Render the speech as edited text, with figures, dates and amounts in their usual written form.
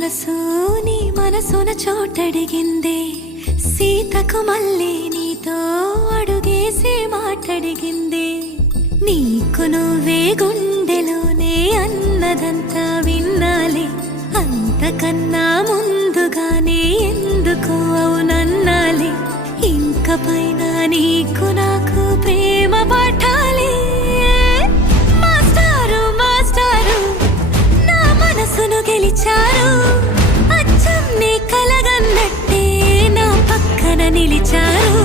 మనసు నీ మనసున చోటడిగిందే, సీతకు మళ్ళీ నీతో అడుగేసి మాటడిగిందే. నీకు నువ్వే గుండెలోనే అన్నదంతా విన్నాలే, అంతకన్నా ముందుగానే ఎందుకు అవునన్నాలే. ఇంక పైన నీకు నాకు ప్రేమ పాఠాలే. మాస్టారు మాస్టారు నా మనసును గెలిచారు, అచ్చం నీ కలగన్నట్టే నా పక్కన నిలిచారు.